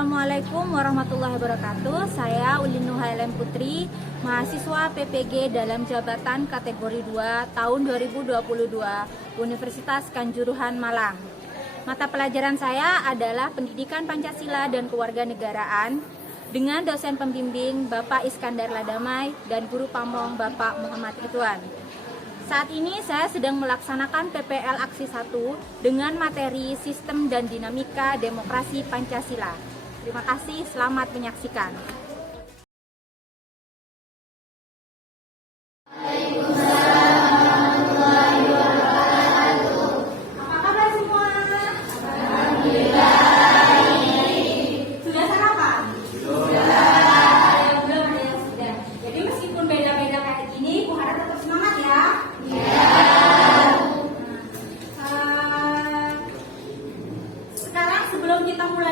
Assalamualaikum warahmatullahi wabarakatuh. Saya Ulin Nuhailem Putri, mahasiswa PPG dalam jabatan kategori 2 tahun 2022 Universitas Kanjuruhan Malang. Mata pelajaran saya adalah Pendidikan Pancasila dan Kewarganegaraan dengan dosen pembimbing Bapak Iskandar Ladamai dan guru pamong Bapak Muhammad Ridwan. Saat ini saya sedang melaksanakan PPL Aksi 1 dengan materi Sistem dan Dinamika Demokrasi Pancasila. Terima kasih, selamat menyaksikan.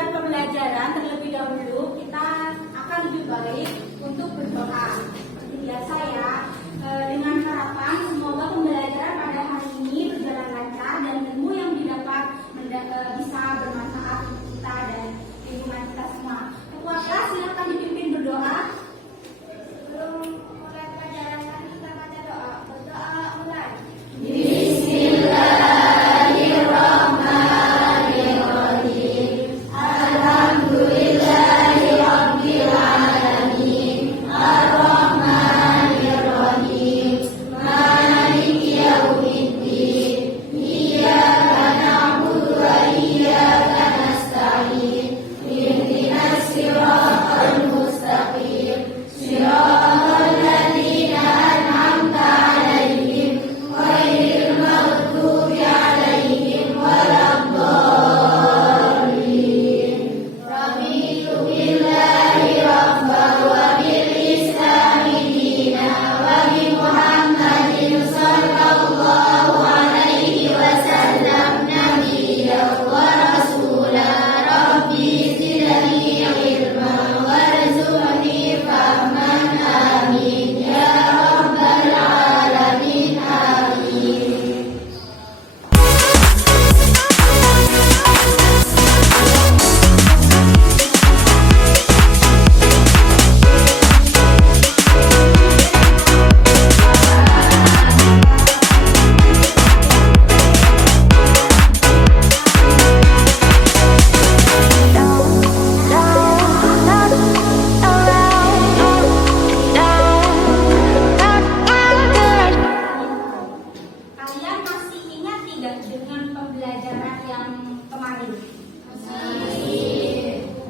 Pembelajaran terlebih dahulu kita akan lebih baik untuk berdoa. Seperti biasa ya, dengan harapan semoga pembelajaran pada hari ini berjalan lancar dan ilmu yang didapat bisa bermanfaat untuk kita dan lingkungan kita semua. Ketua kelas silakan dipimpin berdoa. Sebelum mulai pelajaran kita baca doa. Berdoa mulai. Dengan pembelajaran yang kemarin?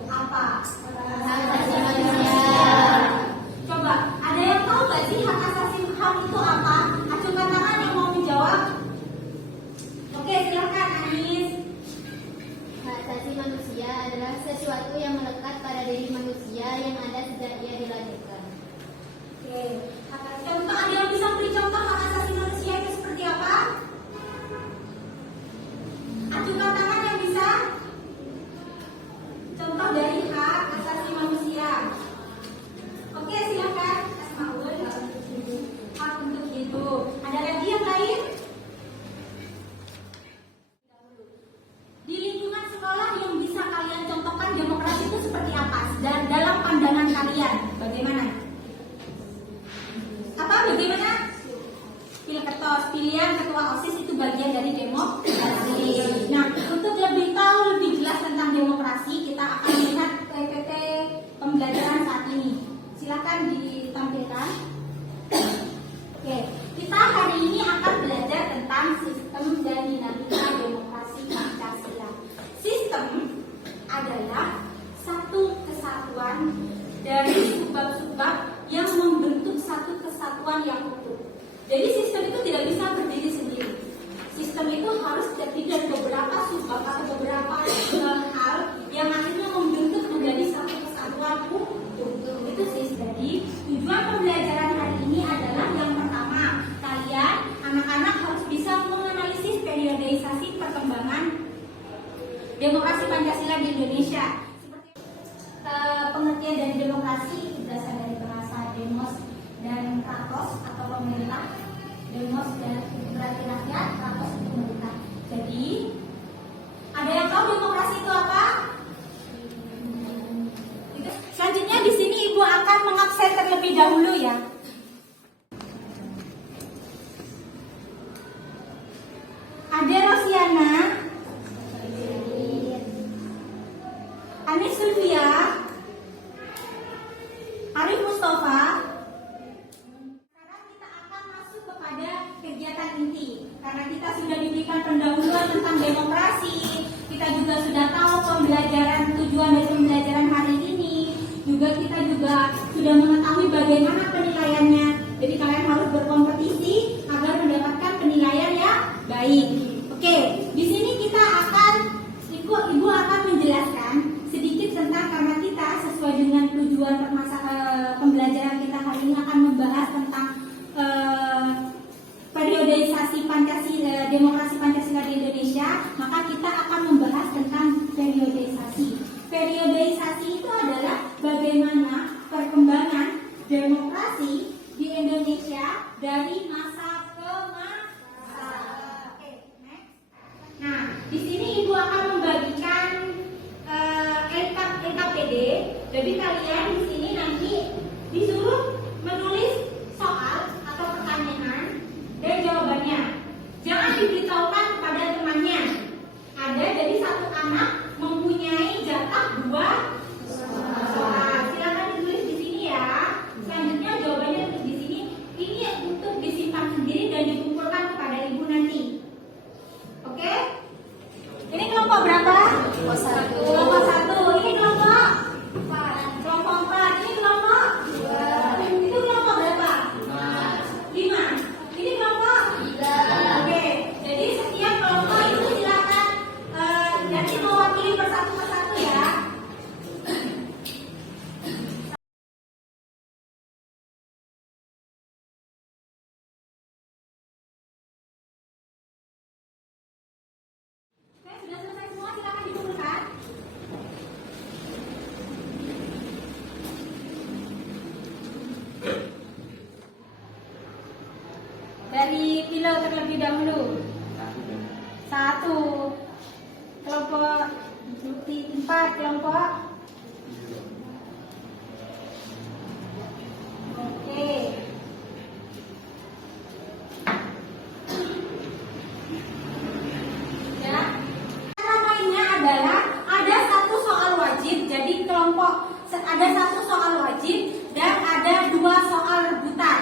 Apa? Coba, ada yang tahu nggak sih hak asasi HAM itu apa? Acungkan tangan yang mau menjawab. Oke, silakan Anis. Hak asasi manusia adalah sesuatu yang melekat pada diri manusia yang ada sejak ia dilahirkan. Oke, contoh, ada yang bisa beri contoh hak asasi manusia itu seperti apa? Acungkan tangan yang bisa. Contoh dari hak asasi manusia. Oke, silakan. Asmaul. Hak untuk hidup. Ada lagi yang lain? Di lingkungan sekolah yang bisa kalian contohkan demokrasi itu seperti apa? Dan dalam pandangan kalian, bagaimana? Bagaimana? Pilketos, pilihan ketua OSIS itu bagian dari demokrasi. Nah, untuk lebih tahu lebih jelas tentang demokrasi, kita akan lihat PPT pembelajaran saat ini. Silakan ditampilkan. Oke, kita hari ini akan belajar tentang sistem dan dinamika demokrasi Pancasila. Sistem adalah satu kesatuan dari sebab-sebab yang membentuk satu kesatuan yang utuh. Jadi sistem itu tidak bisa berdiri sendiri. Sistem itu harus terdiri dari beberapa sebab atau beberapa hal yang akhirnya membentuk menjadi satu kesatuan utuh. Itu sih. Jadi tujuan pembelajaran hari ini adalah yang pertama, kalian anak-anak harus bisa menganalisis periodisasi perkembangan demokrasi Pancasila di Indonesia. Seperti pengertian dari demokrasi berasal dari bahasa demos dan kratos atau pemerintah. Demos dan berarti rakyat, kratos itu pemerintah. Jadi ada yang tahu demokrasi itu apa? Oke, di sini kita akan Ibu akan menjelaskan sedikit tentang, karena kita sesuai dengan tujuan pembelajaran kita hari ini akan membahas tentang periodisasi Pancasila, demokrasi Pancasila di Indonesia, maka kita akan membahas tentang periodisasi. Periodisasi itu adalah bagaimana perkembangan demokrasi di Indonesia dari masa ke masa. Oke, next. Nah, di sini Ibu akan membagikan LKPD. Jadi kalian di sini nanti disuruh menulis soal atau pertanyaan dan jawabannya. Jangan diberitahukan kepada temannya. Ada, jadi satu anak mempunyai jatah 2 soal. Silakan ditulis di sini ya. Selanjutnya jawabannya tulis di sini. Ini untuk disimpan sendiri dan dikumpulkan kepada ibu nanti. Oke? Ini kelompok berapa? Kelompok 1. Kelompok 1. Ini kelompok 4. Kelompok 4. Ini kelompok 2. Itu kelompok berapa? 5. Ini kelompok 3. Oke. Jadi setiap kelompok itu silakan nanti mewakili persatu ya. Oke, sudah selesai semua, silakan dikumpulkan. Dari Pilo terlebih dahulu. 1. Kelompok 4 kelompok. Oke. Ya. Cara mainnya adalah ada satu soal wajib, jadi ada satu soal wajib dan ada 2 soal rebutan.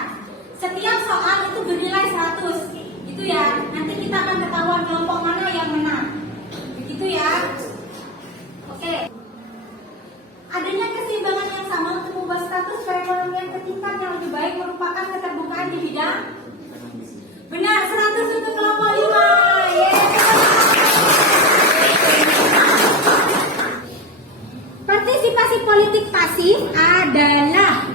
Setiap soal itu bernilai 100. Itu ya. Nanti kita akan ketahuan kelompok mana yang menang. Begitu ya. Oke. Adanya keseimbangan yang sama untuk membuat status perekonomian ke tingkat yang lebih baik merupakan keterbukaan di bidang. Benar, 100 untuk kelompok 5. Partisipasi politik pasif adalah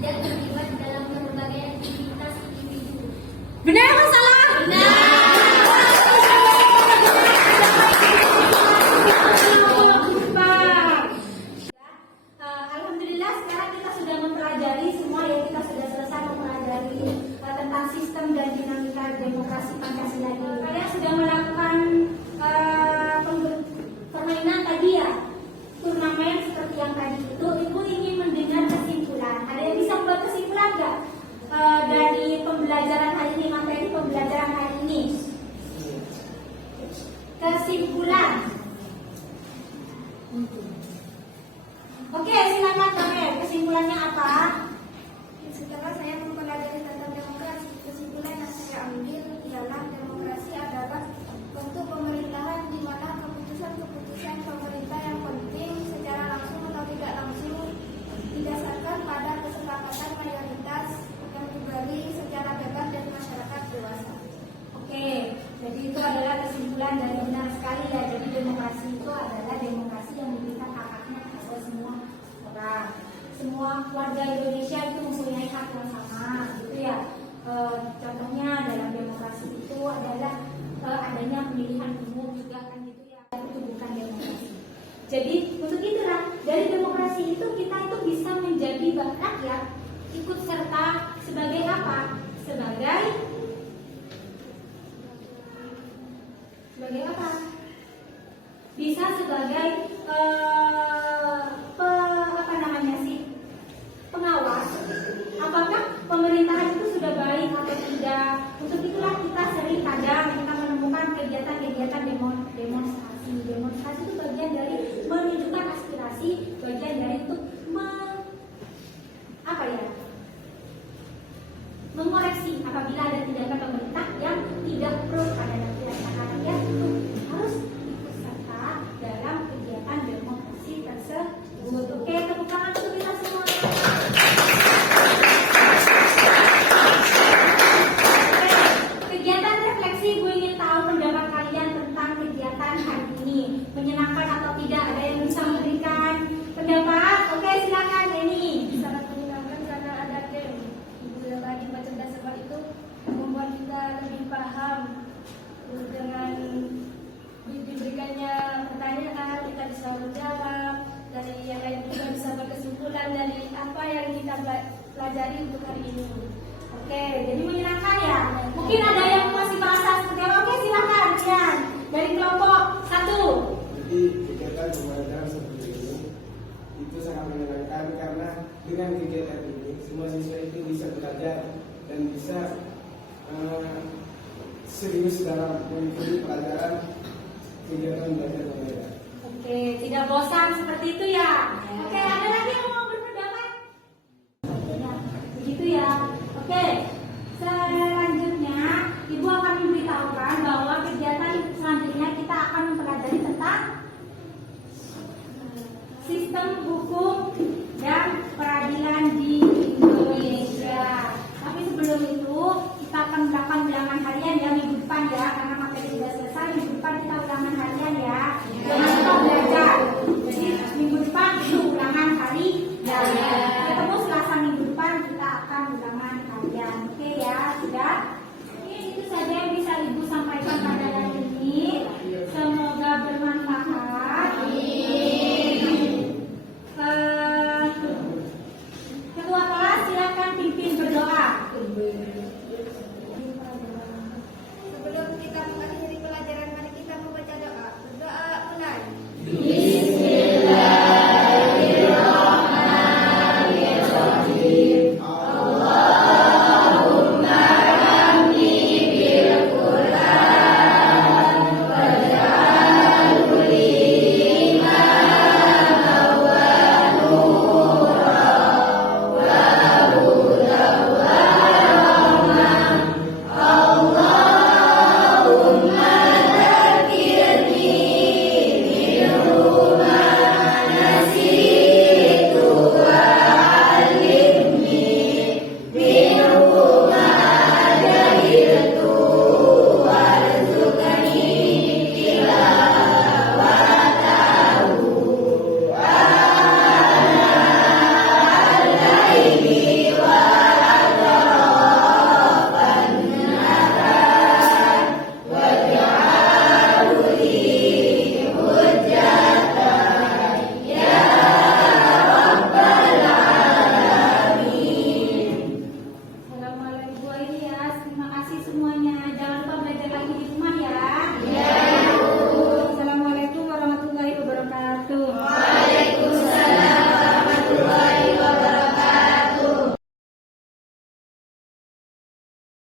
Tidak terlibat dalam berbagai aktivitas individu. benar atau salah? Benar. Alhamdulillah sekarang kita sudah mempelajari semua ya, kita sudah selesai mempelajari tentang sistem dan dinamika demokrasi Pancasila ini. Kalian sudah melakukan permainan tadi ya, turnamen seperti yang tadi itu. Ibu ingin mendengar kesimpulan. Ada yang bisa buat kesimpulan nggak dari pembelajaran hari ini, materi pembelajaran hari ini? Kesimpulan. Oke, silakan Kamel. Kesimpulannya apa? Setelah saya mempelajari tentang demokrasi, kesimpulan yang saya ambil ialah demokrasi adalah bentuk pemerintahan di mana keputusan-keputusan pemerintah yang penting secara langsung atau tidak langsung didasarkan pada kesepakatan mayoritas yang dibagi secara bebas dari masyarakat dewasa. Oke, jadi itu adalah kesimpulan dari benar sekali ya. Jadi demokrasi itu adalah demokrasi yang memberikan hak-haknya kepada semua orang. Semua warga Indonesia itu mempunyai hak yang sama, gitu ya. Contohnya dalam demokrasi itu adalah adanya pemilihan umum juga kan gitu ya. Itu bukan demokrasi. Jadi untuk itulah dari demokrasi itu kita itu bisa menjadi rakyat ikut serta sebagai apa? Sebagai apa? Bisa sebagai pengawas. Apakah pemerintahan itu sudah baik atau tidak? Untuk itulah kita sering kadang kita menemukan kegiatan-kegiatan demonstrasi. Demonstrasi itu bagian dari menunjukkan aspirasi, bagian dari untuk mengoreksi apabila ada tindakan pemerintah yang tidak pro pada rakyat. Rakyat itu harus ikut serta dalam kegiatan demonstrasi. serius dalam mengikuti pelajaran kegiatan belajar mengajar. Oke, tidak bosan seperti itu ya. Oke, ada lagi yang mau